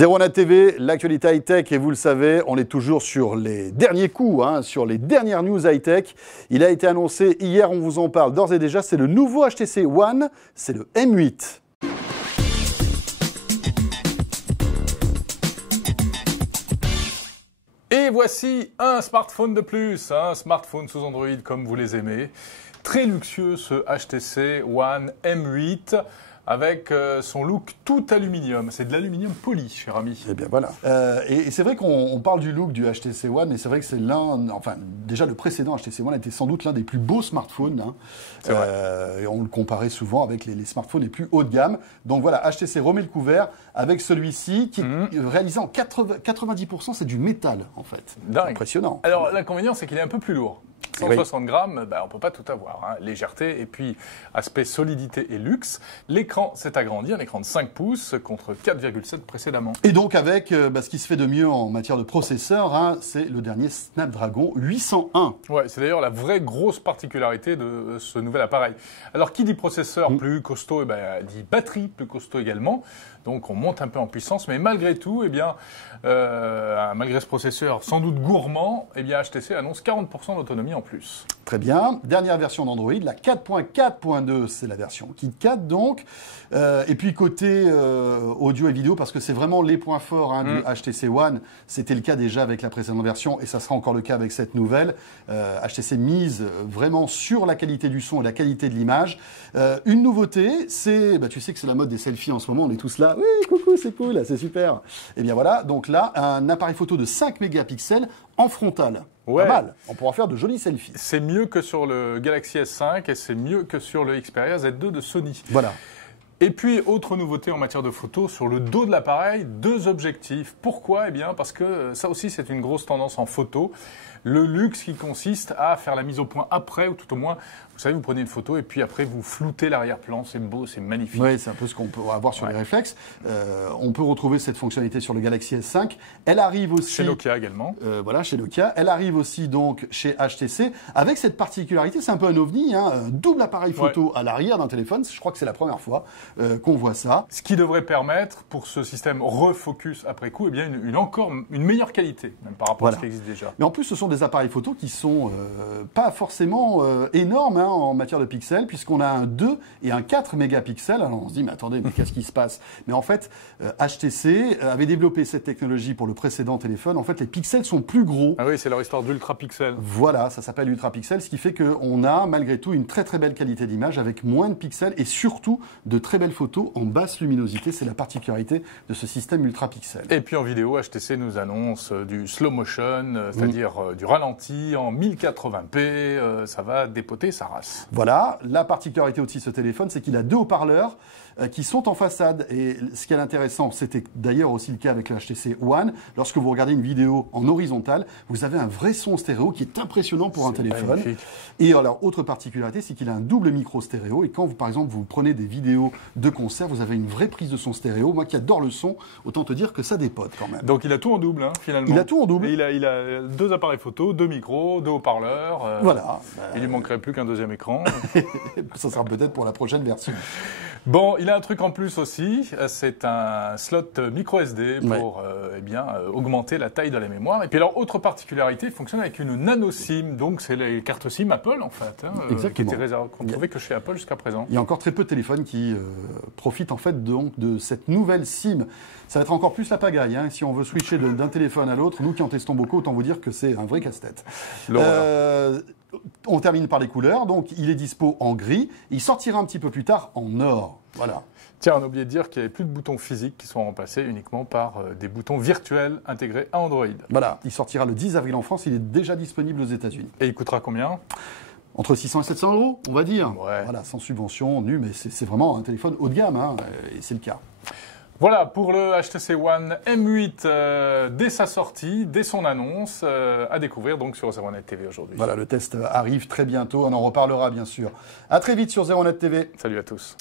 ZeroNet TV, l'actualité high-tech, et vous le savez, on est toujours sur les derniers coups, sur les dernières news high-tech. Il a été annoncé hier, on vous en parle d'ores et déjà, c'est le nouveau HTC One, c'est le M8. Et voici un smartphone de plus, un smartphone sous Android comme vous les aimez. Très luxueux ce HTC One M8. Avec son look tout aluminium. C'est de l'aluminium poli, cher ami. Eh bien voilà. Et c'est vrai qu'on parle du look du HTC One, mais c'est vrai que c'est déjà le précédent HTC One était sans doute l'un des plus beaux smartphones. C'est vrai. Et on le comparait souvent avec les smartphones les plus haut de gamme. Donc voilà, HTC remet le couvert avec celui-ci qui est réalisé en 90%, c'est du métal en fait. Dingue. C'est impressionnant. Alors l'inconvénient, c'est qu'il est un peu plus lourd. 160 grammes, on ne peut pas tout avoir. Légèreté et puis aspect solidité et luxe. L'écran s'est agrandi, un écran de 5 pouces contre 4,7 précédemment. Et donc avec ce qui se fait de mieux en matière de processeur, c'est le dernier Snapdragon 801. Ouais, c'est d'ailleurs la vraie grosse particularité de ce nouvel appareil. Alors qui dit processeur plus costaud, dit batterie plus costaud également. Donc on monte un peu en puissance, mais malgré tout, malgré ce processeur sans doute gourmand, HTC annonce 40% d'autonomie en plus. Très bien. Dernière version d'Android, la 4.4.2, c'est la version KitKat donc. Et puis côté audio et vidéo, parce que c'est vraiment les points forts du HTC One, c'était le cas déjà avec la précédente version et ça sera encore le cas avec cette nouvelle. HTC mise vraiment sur la qualité du son et la qualité de l'image. Une nouveauté, c'est, tu sais que c'est la mode des selfies en ce moment, on est tous là. Oui, coucou, c'est cool, c'est super. Et bien voilà, donc là, un appareil photo de 5 mégapixels en frontal. Ouais. Pas mal, on pourra faire de jolis selfies. C'est mieux que sur le Galaxy S5 et c'est mieux que sur le Xperia Z2 de Sony. Voilà. Et puis, autre nouveauté en matière de photo, sur le dos de l'appareil, 2 objectifs. Pourquoi ? Parce que ça aussi, c'est une grosse tendance en photo. Le luxe qui consiste à faire la mise au point après, ou tout au moins, vous savez, vous prenez une photo et puis après, vous floutez l'arrière-plan. C'est beau, c'est magnifique. Oui, c'est un peu ce qu'on peut avoir sur les réflexes. On peut retrouver cette fonctionnalité sur le Galaxy S5. Elle arrive aussi... Chez Nokia également. Voilà, chez Nokia. Elle arrive aussi donc chez HTC, avec cette particularité, c'est un peu un ovni, un double appareil photo à l'arrière d'un téléphone. Je crois que c'est la première fois qu'on voit ça. Ce qui devrait permettre, pour ce système refocus après coup, une meilleure qualité, même par rapport à ce qui existe déjà. Mais en plus, ce sont des appareils photo qui sont pas forcément énormes en matière de pixels, puisqu'on a un 2 et un 4 mégapixels. Alors on se dit, mais attendez, mais qu'est-ce qui se passe? Mais en fait, HTC avait développé cette technologie pour le précédent téléphone. En fait, les pixels sont plus gros. Ah oui, c'est leur histoire d'ultra pixels. Voilà, ça s'appelle ultra pixels, ce qui fait qu'on a malgré tout une très très belle qualité d'image avec moins de pixels et surtout de très belles photos en basse luminosité. C'est la particularité de ce système ultra pixels. Et puis en vidéo, HTC nous annonce du slow motion, c'est-à-dire du ralenti en 1080p. Ça va dépoter sa race. Voilà, la particularité aussi de ce téléphone, c'est qu'il a 2 haut-parleurs qui sont en façade. Et ce qui est intéressant, c'était d'ailleurs aussi le cas avec le HTC One. Lorsque vous regardez une vidéo en horizontale, vous avez un vrai son stéréo qui est impressionnant pour un téléphone. Magnifique. Et alors, autre particularité, c'est qu'il a un double micro stéréo. Et quand vous, par exemple, vous prenez des vidéos de concert, vous avez une vraie prise de son stéréo. Moi qui adore le son, autant te dire que ça dépote quand même. Donc il a tout en double, finalement. Il a tout en double. Et il a 2 appareils photo, 2 micros, 2 haut-parleurs. Voilà. Il lui manquerait plus qu'un deuxième écran. Ça sera peut-être pour la prochaine version. Bon, il a un truc en plus aussi, c'est un slot micro SD pour augmenter la taille de la mémoire. Et puis alors, autre particularité, il fonctionne avec une nano SIM, donc c'est les cartes SIM Apple en fait, qui étaient qu'on ne trouvait que chez Apple jusqu'à présent. Il y a encore très peu de téléphones qui profitent en fait donc de cette nouvelle SIM. Ça va être encore plus la pagaille, si on veut switcher d'un téléphone à l'autre. Nous qui en testons beaucoup, autant vous dire que c'est un vrai casse-tête. On termine par les couleurs, donc il est dispo en gris, il sortira un petit peu plus tard en or. Voilà. Tiens, on a oublié de dire qu'il n'y avait plus de boutons physiques qui sont remplacés uniquement par des boutons virtuels intégrés à Android. Voilà, il sortira le 10 avril en France, il est déjà disponible aux États-Unis. Et il coûtera combien ? Entre 600 et 700 €, on va dire. Ouais. Voilà, sans subvention, nu, mais c'est vraiment un téléphone haut de gamme, et c'est le cas. Voilà pour le HTC One M8 dès sa sortie, dès son annonce, à découvrir donc sur ZeroNet TV aujourd'hui. Voilà, le test arrive très bientôt, on en reparlera bien sûr. À très vite sur ZeroNet TV. Salut à tous.